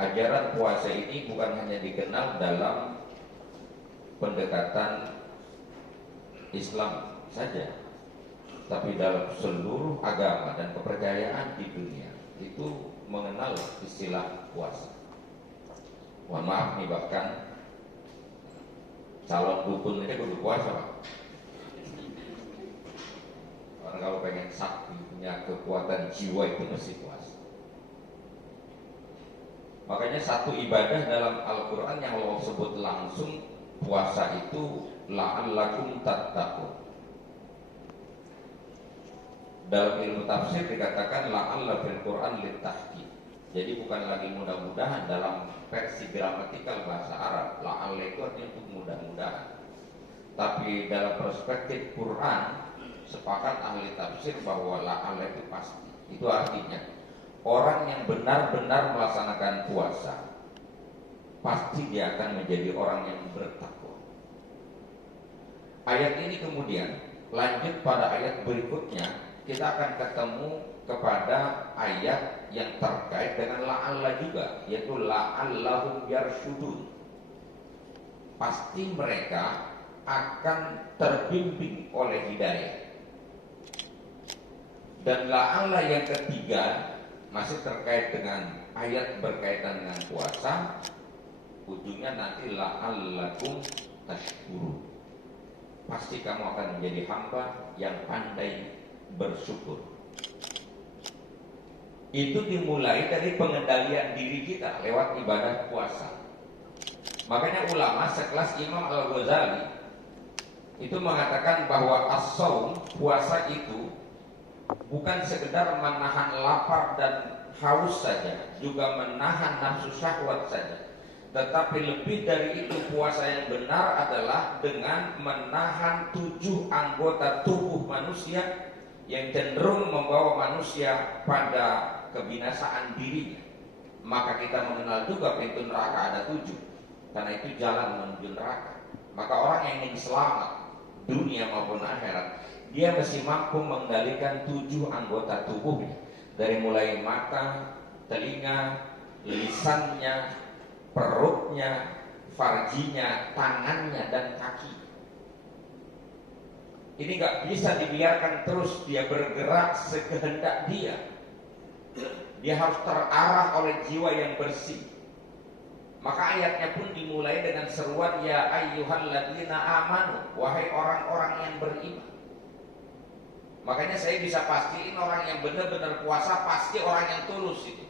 ajaran puasa ini bukan hanya dikenal dalam pendekatan Islam saja, tapi dalam seluruh agama dan kepercayaan di dunia itu mengenal istilah puasa. Mohon maaf nih, bahkan calon dukun aja kudu puasa, Pak. Karena kalau pengen sakti, punya kekuatan jiwa, itu mesti puasa. Makanya satu ibadah dalam Al-Quran yang Allah sebut langsung, puasa itu la'allakum tattaqun. Dalam ilmu tafsir dikatakan la'alla fil Quran litahqiq. Jadi bukan lagi mudah-mudahan dalam versi gramatikal bahasa Arab. La'alla itu artinya untuk mudah-mudahan. Tapi dalam perspektif Quran, sepakat ahli tafsir bahwa la'alla itu pasti. Itu artinya orang yang benar-benar melaksanakan puasa, pasti dia akan menjadi orang yang bertakwa. Ayat ini kemudian lanjut pada ayat berikutnya, kita akan ketemu kepada ayat yang terkait dengan la'alla juga, yaitu la'allahum yarsyudun. Pasti mereka akan terbimbing oleh hidayah. Dan la'alla yang ketiga masih terkait dengan ayat berkaitan dengan puasa, ujungnya nanti la'allakum tashkurun. Pasti kamu akan menjadi hamba yang pandai bersyukur. Itu dimulai dari pengendalian diri kita lewat ibadah puasa. Makanya ulama sekelas Imam Al-Ghazali itu mengatakan bahwa as-shaum, puasa itu bukan sekedar menahan lapar dan haus saja, juga menahan nafsu syahwat saja. Tetapi lebih dari itu, puasa yang benar adalah dengan menahan 7 anggota tubuh manusia yang cenderung membawa manusia pada kebinasaan dirinya. Maka kita mengenal juga pintu neraka ada 7, karena itu jalan menuju neraka. Maka orang yang ingin selamat dunia maupun akhirat, dia mesti mampu mengendalikan 7 anggota tubuhnya, dari mulai mata, telinga, lisannya, perutnya, farjinya, tangannya, dan kaki. Ini gak bisa dibiarkan terus dia bergerak sekehendak dia. Dia harus terarah oleh jiwa yang bersih. Maka ayatnya pun dimulai dengan seruan ya ayyuhalladzina amanu, wahai orang-orang yang beriman. Makanya saya bisa pastiin orang yang benar-benar puasa pasti orang yang tulus itu.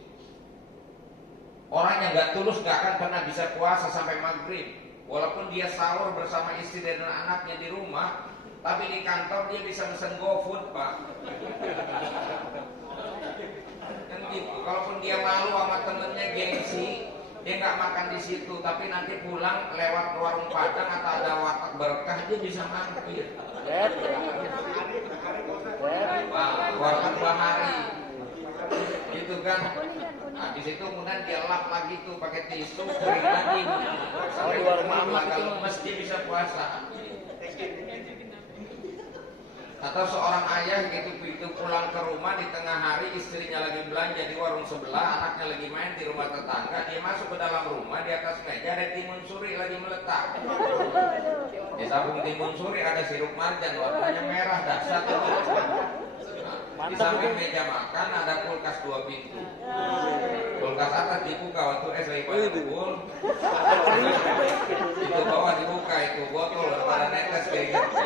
Orang yang gak tulus gak akan pernah bisa puasa sampai maghrib. Walaupun dia sahur bersama istri dan anaknya di rumah, tapi di kantor dia bisa pesen GoFood, Pak. Kan gitu. Kalaupun dia malu sama temennya, gengsi, dia nggak makan di situ, tapi nanti pulang lewat warung Padang atau ada warteg berkah, dia bisa mampir. Warteg Bahari, gitu kan? Nah, di situ kemudian dia lap lagi tuh pakai tisu, kering lagi. Sampai warung mamak kalau mesti bisa puasa. Atau seorang ayah gitu pulang ke rumah di tengah hari, istrinya lagi belanja di warung sebelah, anaknya lagi main di rumah tetangga, dia masuk ke dalam rumah, di atas meja ada timun suri lagi meletak. Di samping timun suri ada sirup marjan, warnanya merah dahsyat. Di samping meja makan ada kulkas 2 pintu. Kulkas atas dibuka waktu lagi pada kumpul. Itu bawah dibuka itu botol pada netes kayak gitu.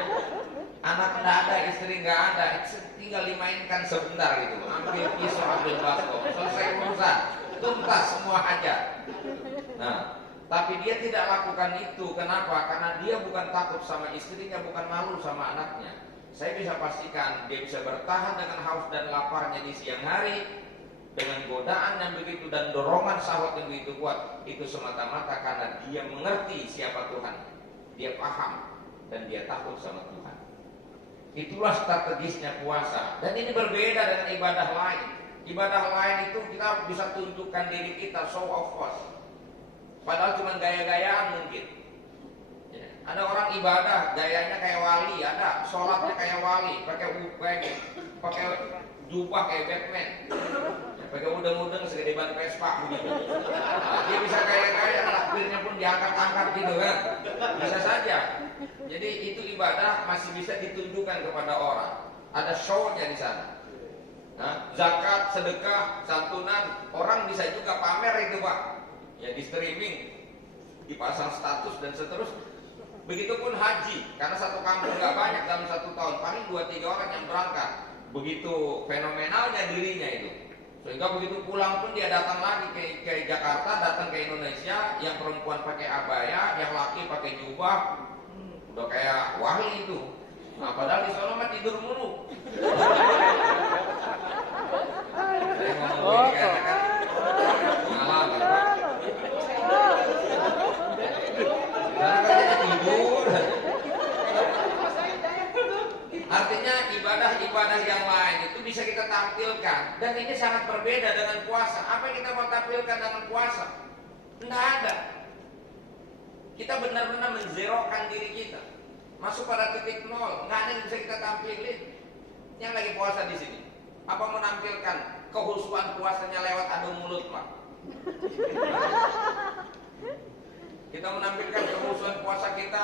Anak nggak ada, istri nggak ada, tinggal dimainkan sebentar gitu. Ambil pisau, ambil baskom, selesai urusan, tuntas semua hajat. Nah, tapi dia tidak lakukan itu. Kenapa? Karena dia bukan takut sama istrinya, bukan malu sama anaknya. Saya bisa pastikan dia bisa bertahan dengan haus dan laparnya di siang hari, dengan godaan yang begitu dan dorongan syahwat yang begitu kuat. Itu semata-mata karena dia mengerti siapa Tuhan. Dia paham dan dia takut sama Tuhan. Itulah strategisnya puasa. Dan ini berbeda dengan ibadah lain. Ibadah lain itu kita bisa tunjukkan diri kita, show of force. Padahal cuma gaya-gayaan mungkin. Ya. Ada orang ibadah gayanya kayak wali, ada sholatnya kayak wali, pakai jubah kayak Batman, ya, pakai udeng-udeng segede ban Vespa begitu. Nah, diangkat-angkat gitu kan. Bisa saja. Jadi itu ibadah masih bisa ditunjukkan kepada orang. Ada show-nya di sana. Nah, zakat, sedekah, santunan, orang bisa juga pamer itu Pak. Ya di streaming, dipasang status dan seterusnya. Begitupun haji, karena satu kampung nggak banyak dalam 1 tahun, paling 2-3 orang yang berangkat. Begitu fenomenalnya dirinya itu. Sehingga begitu pulang pun dia datang lagi ke Jakarta, datang ke Indonesia, yang perempuan pakai abaya, yang laki pakai jubah, udah kayak wali itu. Nah, padahal di sana mah tidur mulu. Saya ngomong begini karena kan pengalaman Pak. Karena katanya tidur. Artinya ibadah-ibadah yang lain itu bisa kita tampilkan. Dan ini sangat berbeda dengan puasa. Apa yang kita mau tampilkan dengan puasa? Tidak ada. Kita benar-benar menzerokan diri kita. Masuk pada titik nol. Nggak ada yang bisa kita tampilin. Yang lagi puasa di sini. Apa menampilkan kehusuan puasanya lewat adu mulut Pak? Kita menampilkan kehusuan puasa kita.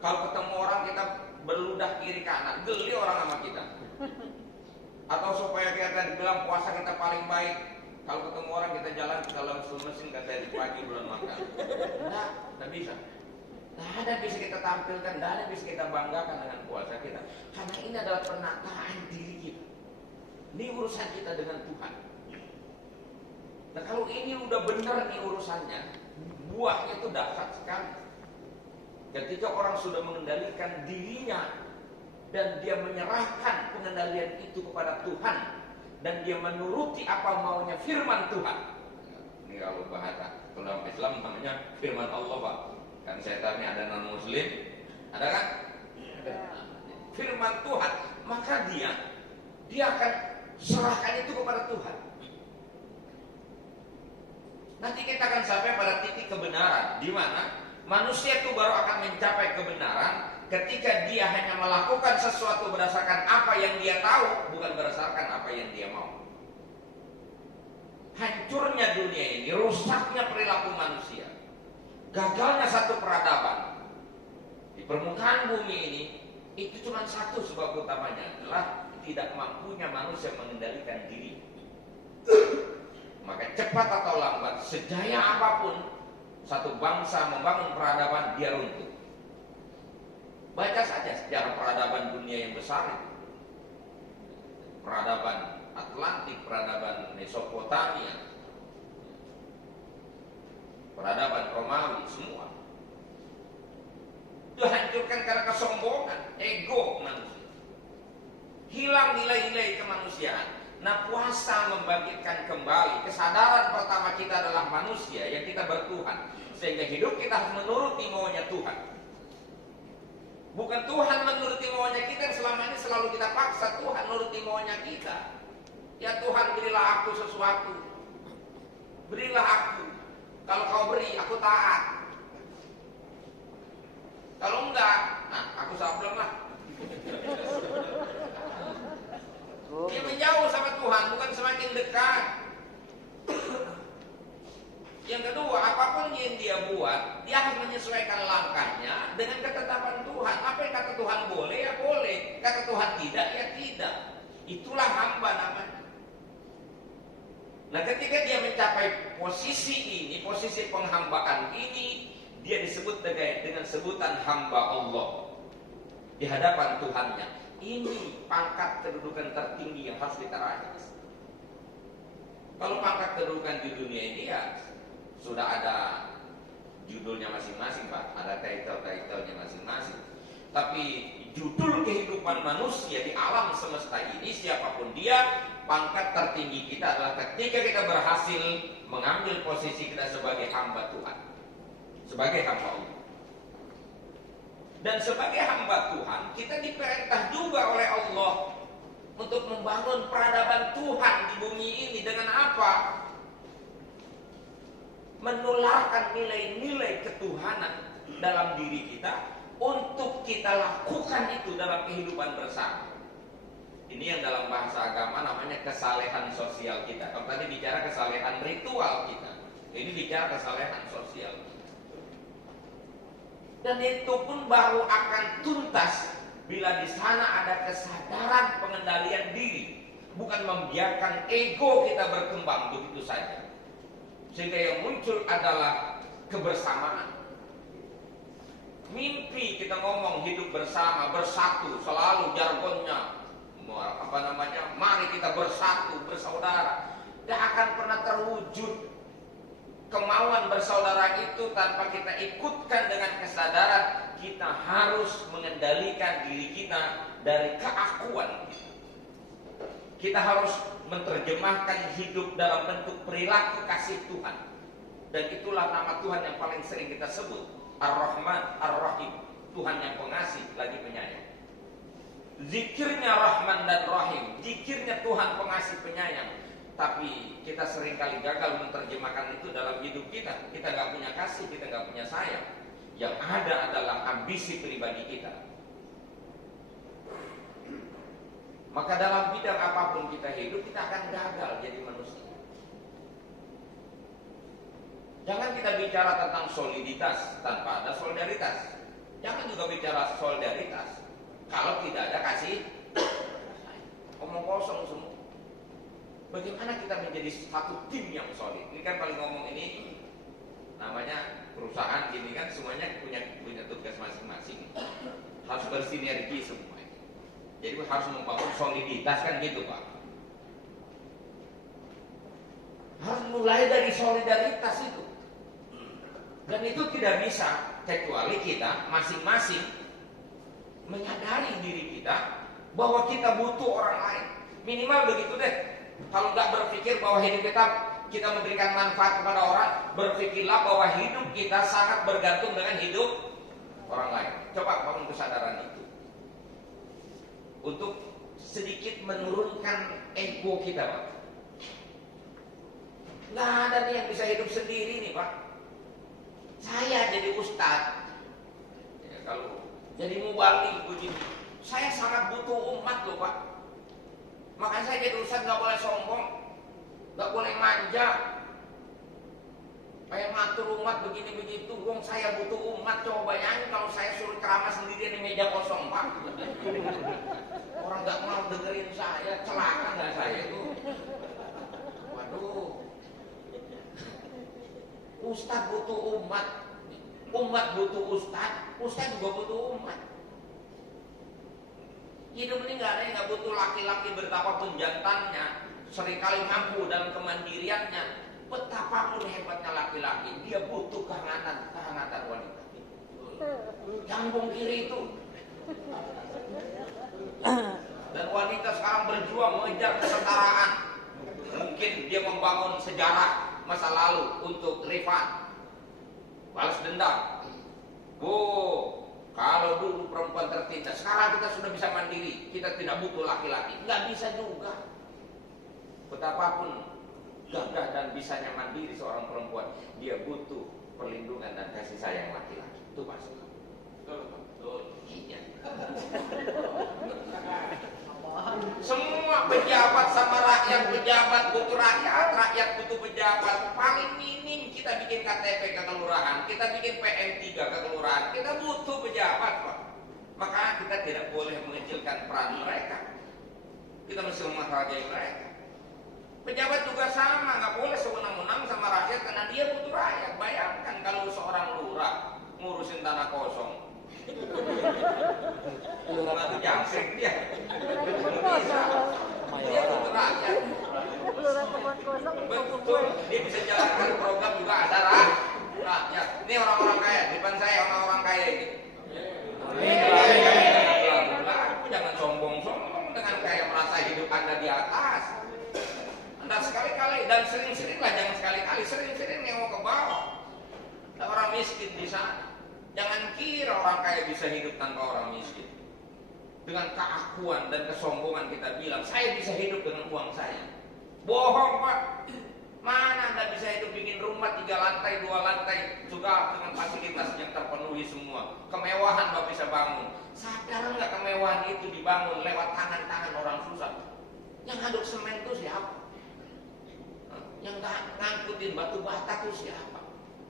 Kalau ketemu orang kita berludah kiri kanan, geli orang sama kita. Atau supaya kita bilang puasa kita paling baik, kalau ketemu orang kita jalan kita langsung mesin kata di pagi belum makan. Tidak bisa. Tidak ada bisa kita tampilkan, tidak ada bisa kita banggakan dengan puasa kita. Karena ini adalah penataan diri kita. Ini urusan kita dengan Tuhan. Nah kalau ini udah benar nih urusannya, buahnya itu dahsyat sekali. Ketika orang sudah mengendalikan dirinya dan dia menyerahkan pengendalian itu kepada Tuhan dan dia menuruti apa maunya firman Tuhan. Ini kalau bahasa dalam Islam namanya firman Allah Pak. Kan saya tanya ada non Muslim, ada kan? Firman Tuhan, maka dia akan serahkan itu kepada Tuhan. Nanti kita akan sampai pada titik kebenaran di mana manusia itu baru akan mencapai kebenaran ketika dia hanya melakukan sesuatu berdasarkan apa yang dia tahu, bukan berdasarkan apa yang dia mau. Hancurnya dunia ini, rusaknya perilaku manusia, gagalnya satu peradaban di permukaan bumi ini, itu cuma satu sebab utamanya adalah tidak mampunya manusia mengendalikan diri. Maka cepat atau lambat, sejaya apapun satu bangsa membangun peradaban, dia runtuh. Baca saja sejarah peradaban dunia yang besar itu. Peradaban Atlantik, peradaban Mesopotamia, peradaban Romawi, semua dihancurkan karena kesombongan, ego manusia. Hilang nilai-nilai kemanusiaan. Nah puasa membangkitkan kembali kesadaran pertama kita adalah manusia yang kita bertuhan, sehingga hidup kita harus menuruti maunya Tuhan. Bukan Tuhan menuruti maunya kita, selama ini selalu kita paksa Tuhan menuruti maunya kita. Ya Tuhan berilah aku sesuatu, berilah aku. Kalau kau beri aku taat. Kalau enggak, nah aku sableng lah. Dia menjauh sama Tuhan, bukan semakin dekat. Yang kedua, apapun yang dia buat, dia harus menyesuaikan langkahnya dengan ketetapan Tuhan. Apa yang kata Tuhan boleh, ya boleh. Kata Tuhan tidak, ya tidak. Itulah hamba namanya. Nah ketika dia mencapai posisi ini, posisi penghambaan ini, dia disebut dengan sebutan hamba Allah di hadapan Tuhannya. Ini pangkat kedudukan tertinggi yang harus kita raih. Kalau pangkat kedudukan di dunia ini ya sudah ada judulnya masing-masing Pak, ada title-titlenya masing-masing. Tapi judul kehidupan manusia di alam semesta ini, siapapun dia, pangkat tertinggi kita adalah ketika kita berhasil mengambil posisi kita sebagai hamba Tuhan, sebagai hamba Allah. Dan sebagai hamba Tuhan, kita diperintah juga oleh Allah untuk membangun peradaban Tuhan di bumi ini. Dengan apa? Menularkan nilai-nilai ketuhanan dalam diri kita untuk kita lakukan itu dalam kehidupan bersama. Ini yang dalam bahasa agama namanya kesalehan sosial kita. Kalau tadi bicara kesalehan ritual kita, ini bicara kesalehan sosial. Dan itu pun baru akan tuntas bila di sana ada kesadaran pengendalian diri, bukan membiarkan ego kita berkembang begitu saja. Sehingga yang muncul adalah kebersamaan. Mimpi kita ngomong hidup bersama, bersatu, selalu jargonnya mari kita bersatu, bersaudara. Tidak akan pernah terwujud kemauan bersaudara itu tanpa kita ikutkan dengan kesadaran kita harus mengendalikan diri kita dari keakuan. Kita harus menerjemahkan hidup dalam bentuk perilaku kasih Tuhan. Dan itulah nama Tuhan yang paling sering kita sebut, Ar-Rahman, Ar-Rahim, Tuhan yang pengasih lagi penyayang. Zikirnya Rahman dan Rahim, zikirnya Tuhan pengasih penyayang. Tapi kita seringkali gagal menerjemahkan itu dalam hidup kita. Kita nggak punya kasih, kita nggak punya sayang. Yang ada adalah ambisi pribadi kita. Maka dalam bidang apapun kita hidup, kita akan gagal jadi manusia. Jangan kita bicara tentang soliditas tanpa ada solidaritas. Jangan juga bicara solidaritas kalau tidak ada kasih. Omong kosong semua. Bagaimana kita menjadi satu tim yang solid? Ini kan paling ngomong ini namanya perusahaan gini kan, semuanya punya tugas masing-masing. Harus bersinergi semua. Jadi harus membangun soliditas kan gitu Pak. Harus mulai dari solidaritas itu. Dan itu tidak bisa kecuali kita masing-masing menyadari diri kita bahwa kita butuh orang lain. Minimal begitu deh. Kalau nggak berpikir bahwa hidup kita memberikan manfaat kepada orang, berpikirlah bahwa hidup kita sangat bergantung dengan hidup orang lain. Coba bangun kesadaran itu. Untuk sedikit menurunkan ego kita, Pak. Nggak ada nih yang bisa hidup sendiri nih, Pak. Saya jadi ustadz, ya, kalau jadi mubalik begini, saya sangat butuh umat loh, Pak. Makanya saya jadi ustadz nggak boleh sombong, nggak boleh manja. Kayak ngatur umat begini begitu, wong saya butuh umat. Coba bayangin kalau saya suruh ceramah sendirian di meja kosong, Pak. Orang nggak mau dengerin saya, celaka nggak saya itu? Waduh, ustadz butuh umat, umat butuh ustadz, ustadz juga butuh umat. Hidup ini nggak ada yang nggak butuh laki-laki betapapun jantannya, seringkali mampu dalam kemandiriannya. Betapapun hebatnya laki-laki, dia butuh kehangatan wanita. Jangan pungkiri itu. Dan wanita sekarang berjuang mengejar kesetaraan. Mungkin dia membangun sejarah masa lalu untuk Rifan, balas dendam. Kalau dulu perempuan tertindas, sekarang kita sudah bisa mandiri. Kita tidak butuh laki-laki. Nggak bisa juga. Betapapun gagah dan bisanya mandiri seorang perempuan, dia butuh perlindungan dan kasih sayang laki-laki. Itu pasti. Betul. Iya. Semua pejabat sama rakyat, pejabat butuh rakyat, rakyat butuh pejabat. Paling minim kita bikin KTP ke kelurahan, kita bikin PM3 ke kelurahan, kita butuh pejabat, Pak. Maka kita tidak boleh mengecilkan peran mereka. Kita mesti menghargai mereka. Pejabat juga sama, nggak boleh sewenang-wenang sama rakyat karena dia butuh rakyat. Bayangkan kalau seorang lurah ngurusin tanah kosong. Lurah itu jangkrik dia. Bisa. Dia butuh rakyat. Betul. Dia bisa jalankan program juga ada rakyat. Ini orang-orang kaya. Di depan saya orang-orang kaya ini. Jangan sombong-sombong dengan kaya merasa hidup Anda di atas. Anda sekali-kali dan sering-seringlah, jangan sekali-kali, sering-sering yang mau ke bawah. Ada orang miskin di sana. Jangan kira orang kaya bisa hidup tanpa orang miskin. Dengan keakuan dan kesombongan kita bilang, saya bisa hidup dengan uang saya. Bohong, Pak. Mana Anda bisa hidup bikin rumah 3 lantai, 2 lantai, juga dengan fasilitas yang terpenuhi semua. Kemewahan Bapak bisa bangun. Sadar nggak kemewahan itu dibangun lewat tangan-tangan orang susah? Yang aduk semen itu siapa? Yang ngangkutin batu bata itu siapa?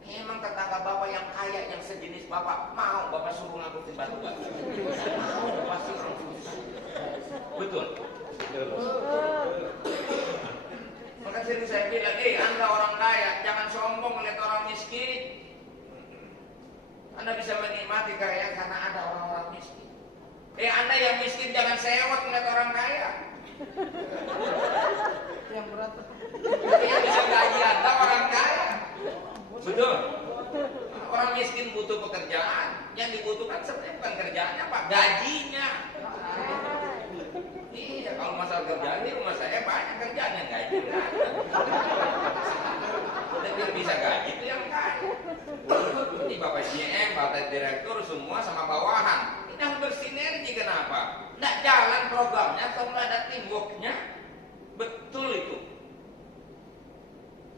Emang memang tetangga bapak yang kaya, yang sejenis bapak, mau bapak suruh ngangkutin batu-batu? Mau, pasti orang susah. Betul. Maka sering saya bilang, Anda orang kaya, jangan sombong melihat orang miskin. Anda bisa menikmati kekayaan karena ada orang-orang miskin. Anda yang miskin jangan sewot melihat orang kaya. Yang berat. Yang bisa gaji Anda orang kaya. Betul. Orang miskin butuh pekerjaan. Yang dibutuhkan sebenarnya bukan kerjaannya, Pak, gajinya. Iya, kalau masalah kerjaan di rumah saya banyak kerjaan yang gaji nggak ada. Yang bisa gaji itu yang kaya. Ini Bapak GM, Bapak Direktur semua sama bawahan. Ini harus bersinergi, kenapa? Nggak jalan programnya atau nggak ada teamworknya. Betul itu.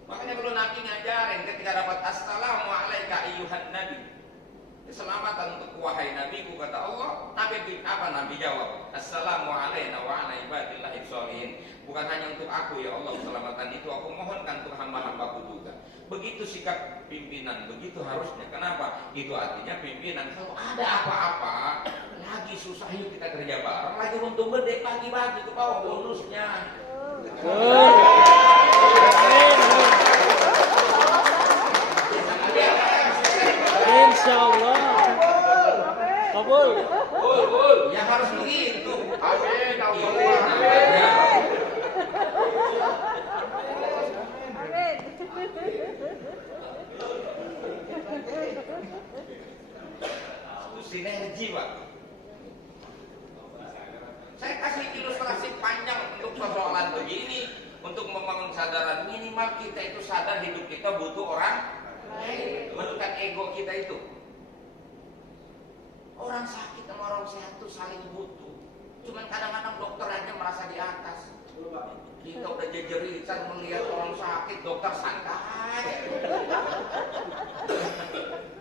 Makanya kalau Nabi ngajarin ketika dapat assalamualaikum ayyuhan nabi, keselamatan untuk wahai nabiku, kata Allah. Nabi jawab, assalamualaikum wa ala ibadillahis sholihin. Bukan hanya untuk aku ya Allah, keselamatan itu aku mohonkan untuk hamba-hambaku juga. Begitu sikap pimpinan, begitu harusnya. Kenapa? Itu artinya pimpinan kalau ada apa-apa, lagi susah yuk kita kerja bareng, lagi untung gede, bagi-bagi ke bawah bonusnya. Insya Allah kabul. Ya harus begitu. Amin. Itu sinergi, Pak. Saya kasih ilustrasi panjang untuk persoalan begini, untuk membangun kesadaran minimal kita itu sadar hidup kita butuh orang lain, menurunkan ego kita itu. Orang sakit sama orang sehat itu saling butuh. Cuman kadang-kadang dokter aja merasa di atas. Kita udah jejeritan melihat orang sakit, dokter santai.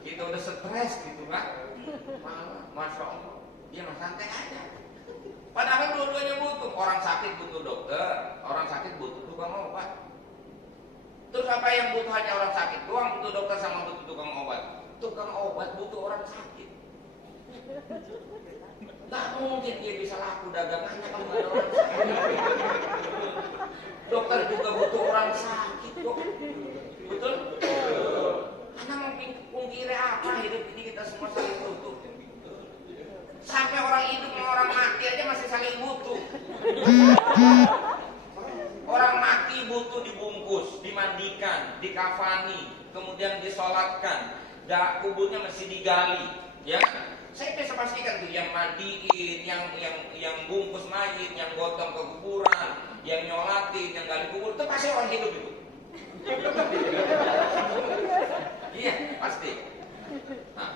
Kita udah stres gitu kan. Masya Allah, dia mah santai aja. Padahal dua-duanya butuh. Orang sakit butuh dokter, orang sakit butuh tukang obat. Terus apa yang butuh hanya orang sakit doang, butuh dokter sama butuh tukang obat? Tukang obat butuh orang sakit. Gak mungkin dia bisa laku dagangannya kalau gak ada orang sakit. Dokter juga butuh orang sakit kok. Betul? Karena mungkin apa hidup ini kita semua saling butuh. Sampai orang hidup sama orang mati aja masih saling butuh. Orang mati butuh dibungkus, dimandikan, dikafani, kemudian disolatkan, kuburnya mesti digali. Ya, saya bisa pastikan tuh yang mandiin, yang bungkus mayit, yang gotong ke kuburan, yang nyolatin, yang gali kubur itu pasti orang hidup itu. Iya, pasti. Nah,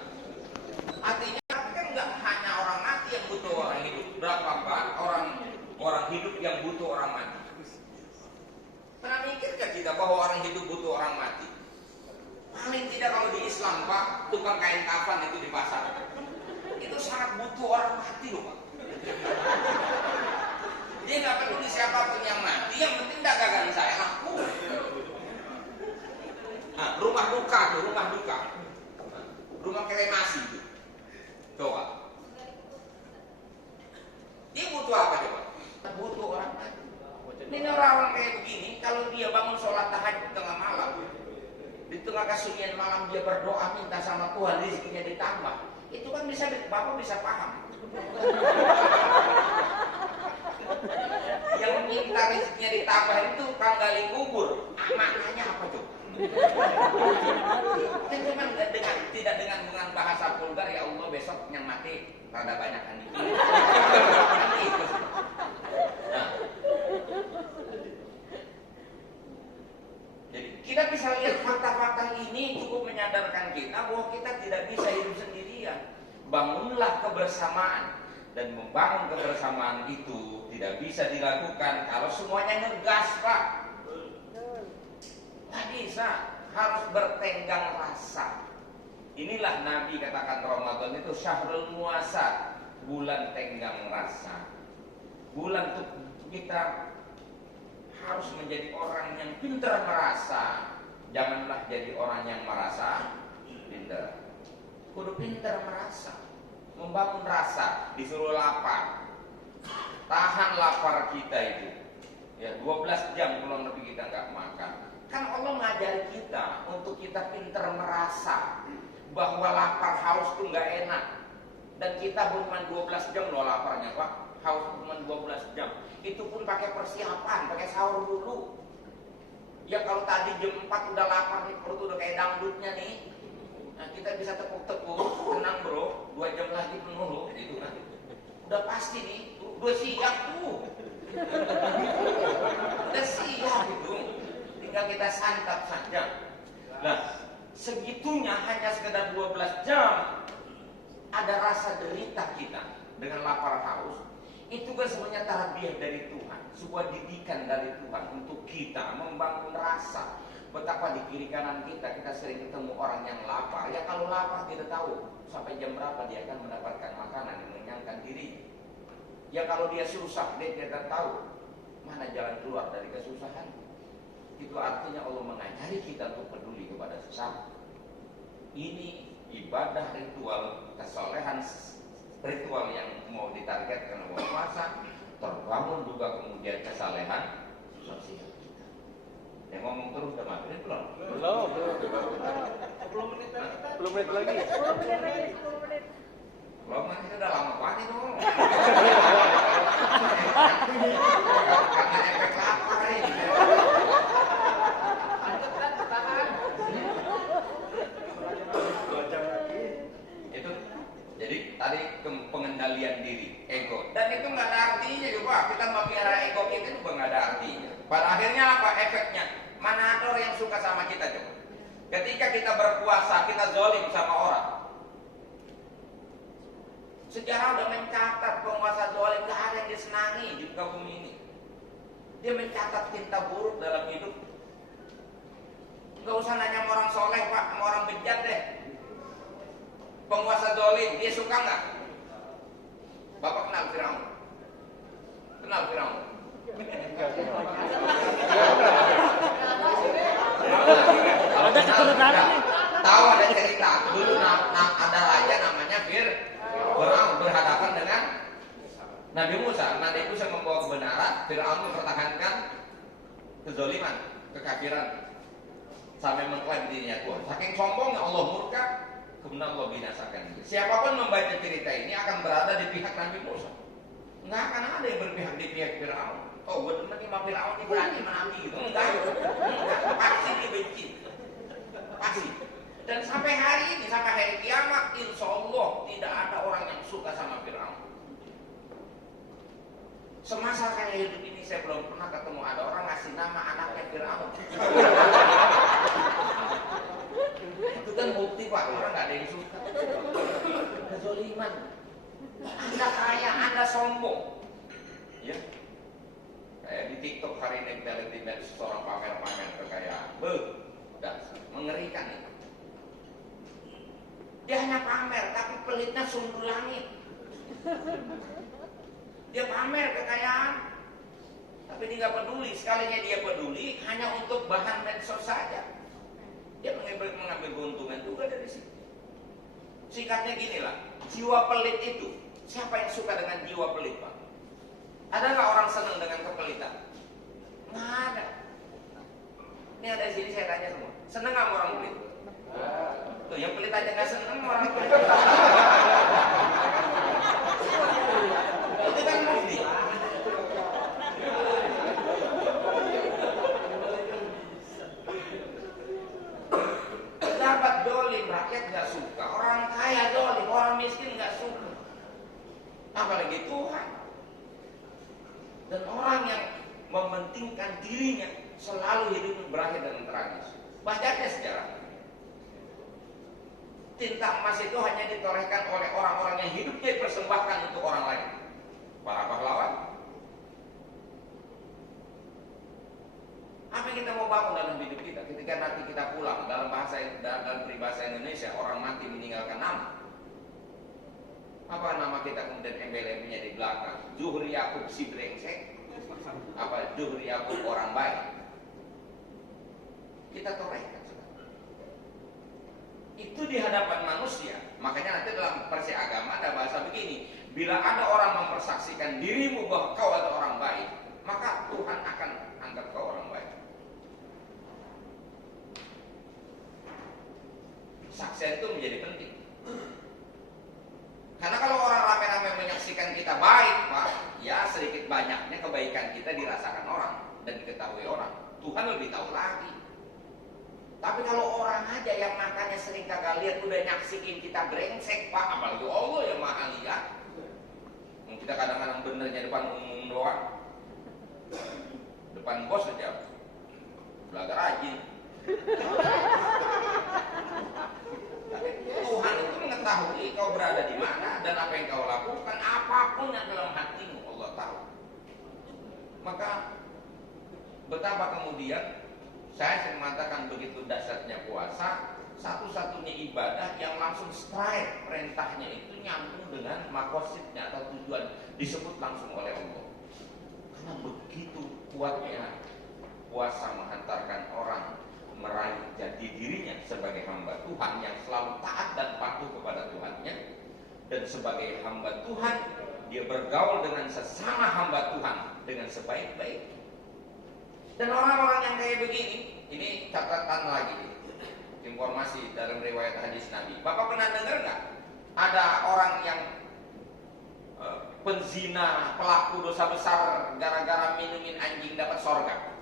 artinya kan nggak hanya orang mati yang butuh orang hidup, berapa Pak orang hidup yang butuh orang mati. Pernah mikir gak kita bahwa orang hidup butuh orang mati? Paling tidak kalau di Islam Pak, tukang kain kafan itu di pasar, itu sangat butuh orang mati loh Pak. Dia nggak peduli siapapun yang mati, yang penting dagangan saya laku. Nah, rumah duka tuh, rumah kremasi tuh. Coba. Dia butuh apa coba? Butuh orang mati. Ini orang kayak begini, kalau dia bangun sholat tahajud tengah malam, di tengah kesunyian malam dia berdoa minta sama Tuhan rezekinya ditambah, itu kan bisa Bapak bisa paham. Yang minta rezekinya ditambah itu tukang gali kubur, maknanya apa tuh? Kan cuma tidak dengan bahasa vulgar, ya Allah besok yang mati rada banyak kan itu. Nah, jadi kita bisa lihat fakta-fakta ini cukup menyadarkan kita bahwa kita tidak bisa hidup sendirian. Bangunlah kebersamaan, dan membangun kebersamaan itu tidak bisa dilakukan kalau semuanya ngegas Pak. Nggak bisa, harus bertenggang rasa. Inilah Nabi katakan Ramadan itu syahrul muasa, bulan tenggang rasa. Bulan untuk kita harus menjadi orang yang pintar merasa. Janganlah jadi orang yang merasa pinter. Kudu pinter merasa, membangun rasa, disuruh lapar. Tahan lapar kita itu. Ya 12 jam kurang lebih kita nggak makan. Kan Allah ngajari kita untuk kita pinter merasa bahwa lapar haus itu nggak enak. Dan kita cuma 12 jam loh laparnya Pak. Haus cuma 12 jam. Itu pun pakai persiapan, pakai sahur dulu. Ya kalau tadi jam 4 udah lapar nih, perut udah kayak dangdutnya nih. Nah kita bisa tepuk-tepuk, tenang bro, 2 jam lagi penuh loh, gitu kan. Udah pasti nih, udah siap tuh. Udah siap gitu. Tinggal kita santap saja. Nah, segitunya hanya sekedar 12 jam ada rasa derita kita dengan lapar haus. Itu kan sebenarnya tarbiyah dari Tuhan, sebuah didikan dari Tuhan untuk kita membangun rasa. Betapa di kiri kanan kita sering ketemu orang yang lapar. Ya kalau lapar tidak tahu sampai jam berapa dia akan mendapatkan makanan yang mengenyangkan diri. Ya kalau dia susah, dia tidak tahu mana jalan keluar dari kesusahan. Itu artinya Allah mengajari kita untuk peduli kepada sesama. Ini ibadah ritual, kesolehan ritual yang mau ditargetkan oleh puasa, terbangun juga kemudian kesalehan sosial kita. Yang ngomong terus udah maghrib belum? Belum. 10 menit lagi. 10 menit lagi. 10 menit. Belum kan udah lama banget itu. Karena efek lapar ini. Itu jadi tadi pengendalian diri, ego. Dan itu nggak ada artinya juga. Kita memelihara ego kita juga nggak ada artinya. Pada akhirnya apa efeknya? Mana ada orang yang suka sama kita coba? Ketika kita berpuasa, kita zalim sama orang. Sejarah udah mencatat penguasa zalim gak ada yang disenangi di muka bumi ini. Dia mencatat tinta buruk dalam hidup. Gak usah nanya sama orang soleh Pak, sama orang bejat deh. Penguasa zalim, dia suka nggak? Bapak kenal Firaun? Kenal Firaun? Ada keturunan. Tahu ada cerita. Dulu ada raja namanya Firaun berhadapan dengan Nabi Musa. Nabi Musa membawa kebenaran, Firaun mempertahankan kezaliman, kekafiran sampai mengklaim dirinya Tuhan. Saking sombongnya Allah murka, kemudian Allah binasakan dia. Siapapun membaca cerita ini akan berada di pihak Nabi Musa. Nggak akan ada yang berpihak di pihak Firaun. Oh, gue demen sama Firaun ini berani menanti gitu. Enggak, pasti dibenci. Pasti. Dan sampai hari ini, sampai hari kiamat, insya Allah tidak ada orang yang suka sama Firaun. Semasa saya hidup ini saya belum pernah ketemu ada orang ngasih nama anaknya Firaun. Itu kan bukti Pak, orang nggak ada yang suka. Kezoliman. Anda kaya, Anda sombong. Ya. Kayak di TikTok hari ini kita lihat seseorang pamer-pamer kekayaan. Mengerikan itu. Dia hanya pamer, tapi pelitnya sumber langit. Dia pamer kekayaan, tapi dia nggak peduli. Sekalinya dia peduli hanya untuk bahan medsos saja. Dia mengambil keuntungan juga dari situ. Singkatnya gini lah, jiwa pelit itu, siapa yang suka dengan jiwa pelit Pak? Ada nggak orang senang dengan kepelitan? Nggak ada. Ini ada di sini saya tanya semua, senang nggak orang pelit? Tuh yang pelit aja nggak senang orang pelit. Itu kan mufti. Pejabat dolim, rakyat nggak suka. Orang kaya dolim, orang miskin nggak suka. Apalagi Tuhan. Dan orang yang mementingkan dirinya selalu hidup berakhir dengan tragis. Baca aja sejarah. Tinta emas itu hanya ditorehkan oleh orang-orang yang hidupnya dipersembahkan untuk orang lain. Para pahlawan. Apa yang kita mau bangun dalam hidup kita? Ketika nanti kita pulang dalam peribahasa Indonesia, orang mati meninggalkan nama. Apa nama kita kemudian embel-embelnya di belakang? Zuhri Yakub si brengsek. Apa Zuhri Yakub orang baik? Kita torehkan. Itu itu di hadapan manusia. Makanya nanti dalam versi agama ada bahasa begini, bila ada orang mempersaksikan dirimu bahwa kau adalah orang baik, maka Tuhan akan anggap kau orang baik. Saksian itu menjadi penting. Karena kalau orang ramai-ramai menyaksikan kita baik, Pak, ya sedikit banyaknya kebaikan kita dirasakan orang dan diketahui orang. Tuhan lebih tahu lagi. Tapi kalau orang aja yang matanya sering kagak lihat udah nyaksiin kita brengsek, Pak, apalagi Allah yang maha lihat. Kita kadang-kadang benernya depan umum doang, depan bos aja belajar rajin. Tuhan itu mengetahui kau berada di mana dan apa yang kau lakukan, apapun yang dalam hatimu Allah tahu. Maka betapa kemudian saya sering mengatakan begitu dahsyatnya puasa, satu-satunya ibadah yang langsung straight perintahnya itu nyambung dengan makosidnya atau tujuan, disebut langsung oleh Allah. Karena begitu kuatnya puasa menghantarkan orang meraih jati dirinya sebagai hamba Tuhan yang selalu taat dan patuh kepada Tuhannya, dan sebagai hamba Tuhan dia bergaul dengan sesama hamba Tuhan dengan sebaik-baik. Dan orang-orang yang kayak begini, ini catatan lagi, informasi dalam riwayat hadis Nabi. Bapak pernah dengar nggak ada orang yang penzina, pelaku dosa besar gara-gara minumin anjing dapat sorga?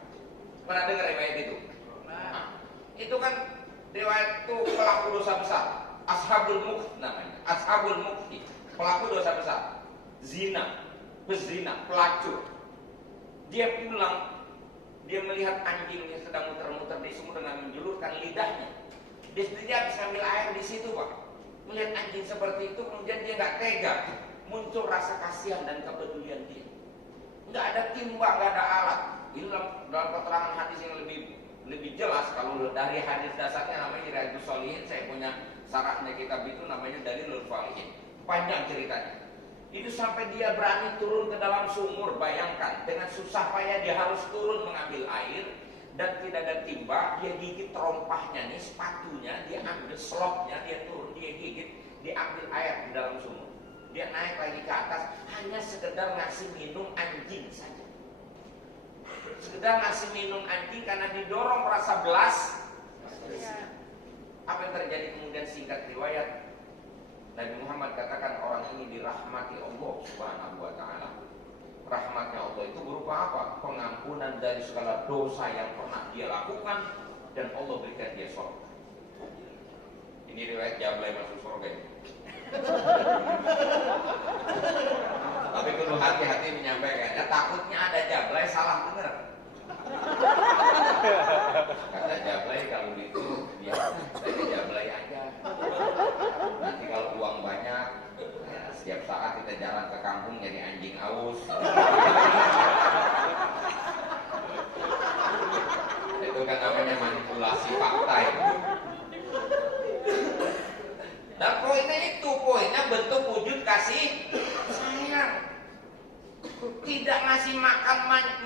Pernah dengar riwayat itu? Itu kan riwayat itu pelaku dosa besar, ashabul mukh namanya, ashabul mukhi, pelaku dosa besar, zina, pezina, pelacur. Dia pulang, dia melihat anjing yang sedang muter-muter di sumur dengan menjulurkan lidahnya. Dia sendiri habis ambil air di situ, Pak. Melihat anjing seperti itu, kemudian dia nggak tega, muncul rasa kasihan dan kepedulian dia. Nggak ada timba, nggak ada alat. Ini dalam keterangan hadis yang lebih jelas. Kalau dari hadis dasarnya namanya Riyadhus Shalihin, saya punya sarahnya kitab itu namanya Dalilul Falihin. Panjang ceritanya. Itu sampai dia berani turun ke dalam sumur, bayangkan dengan susah payah dia harus turun mengambil air dan tidak ada timba, dia gigit terompahnya nih, sepatunya dia ambil, slopnya dia turun, dia gigit, diambil air di dalam sumur. Dia naik lagi ke atas hanya sekedar ngasih minum anjing saja. Sekedar ngasih minum anjing karena didorong merasa belas. Apa yang terjadi kemudian? Singkat riwayat, Nabi Muhammad katakan orang ini dirahmati Allah Subhanahu wa ta'ala. Rahmatnya Allah itu berupa apa? Pengampunan dari segala dosa yang pernah dia lakukan, dan Allah berikan dia surga. Ini riwayat Jablay masuk surga ini. Tapi kudu hati-hati menyampaikannya, takutnya ada Jablay salah dengar. Kata Jablay kalau itu ya saya Jablay aja. Nanti kalau uang banyak, ya, setiap saat kita jalan ke kampung jadi anjing aus. Itu kan namanya manipulasi fakta itu. Dan poinnya bentuk wujud kasih sayang. Tidak ngasih makan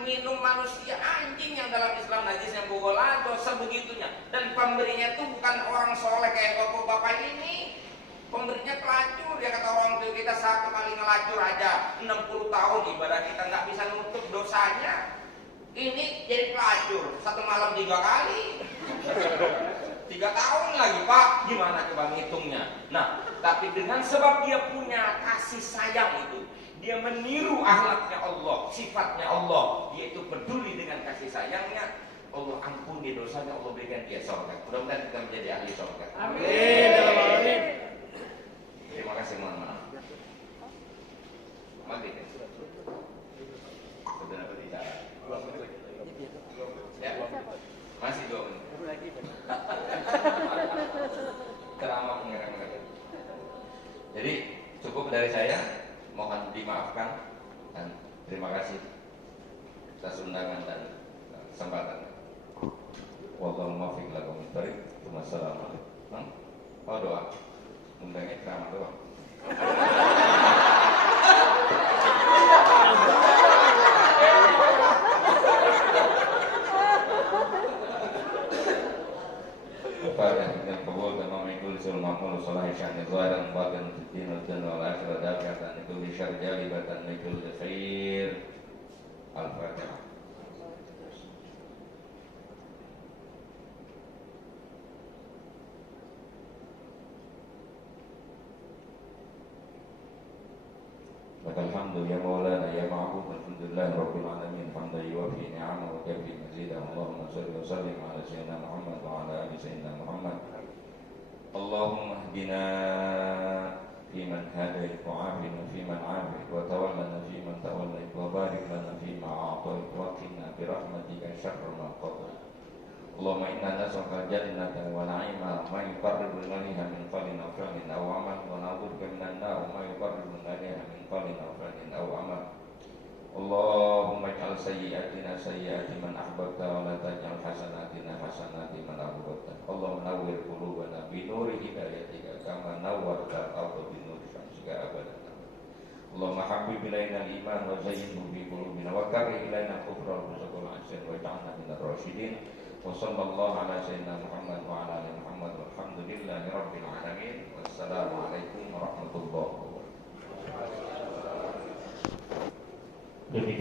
minum manusia, anjing yang dalam Islam najis yang bogolado sebegitunya. Dan pemberinya itu bukan orang soleh kayak bapak-bapak ini. Pemberinya pelacur. Ya kata orang tua kita, satu kali ngelacur aja 60 tahun ibadah kita nggak bisa nutup dosanya. Ini jadi pelacur, satu malam 3 kali. 3 tahun lagi, Pak. Gimana coba ngitungnya? Nah, tapi dengan sebab dia punya kasih sayang itu, dia meniru akhlaknya Allah, sifatnya Allah, yaitu peduli dengan kasih sayangnya. Allah ampuni dosanya, Allah berikan dia surga. Mudah-mudahan kita menjadi ahli surga. Amin. Amin. Terima kasih, mohon maaf. Maghrib ya? Sudah dapat bicara. Ya? Masih 2 menit. Ceramah mengerang-ngerang. Jadi cukup dari saya. Mohon dimaafkan dan terima kasih atas undangan dan kesempatan. Wallahu muwaffiq lakum bishawab. Wassalamualaikum. Oh, doa. Undangnya ceramah doang. Bapak yang kabul dan memikul usul maqul salah sya'ni zahiran batin fiddin wal janna wal akhirah dafi'atan likulli syarr jalibatan likulli khair. Al-Fatihah. Lakal hamdu ya maulana ya ma'bud alhamdulillah rabbil alamin hamdan yuwafi ni'amahu wa yafi mazidah. Allahumma shalli wa sallim ala sayyidina Muhammad wa ala ali sayyidina Muhammad. Allahumma ihdina fiman hadait wa afina fiman afit wa tawallana fiman tawallait wa barik lana fima a'tait wa qina bi rahmatika syarra ma qadait. Allahumma inna nas'aluka jannatan wa na'iman ma yuqarribu ilaiha min qawlin aw fi'lin aw amal wa na'udzubika minan nar ma yuqarribu ilaiha min qawlin aw fi'lin aw amal. Allahumma ij'al sayyi'atina sayyi'ati man ahbabta wa la taj'al hasanatina hasanati man ahbabta. Allahumma nawwir qulubana bi nuri hidayatika kama nawwarta al-ardha bi nuri syamsika abadan. Allahumma habbib ilaina al-iman wa zayyinhu fi qulubina wa karrih ilaina al-kufra wal fusuqa wal 'isyan waj'alna minar rasyidin. Wa sallallahu ala sayyidina Muhammad wa ala ali Muhammad walhamdulillahi rabbil alamin. Wassalamu alaikum warahmatullahi wabarakatuh.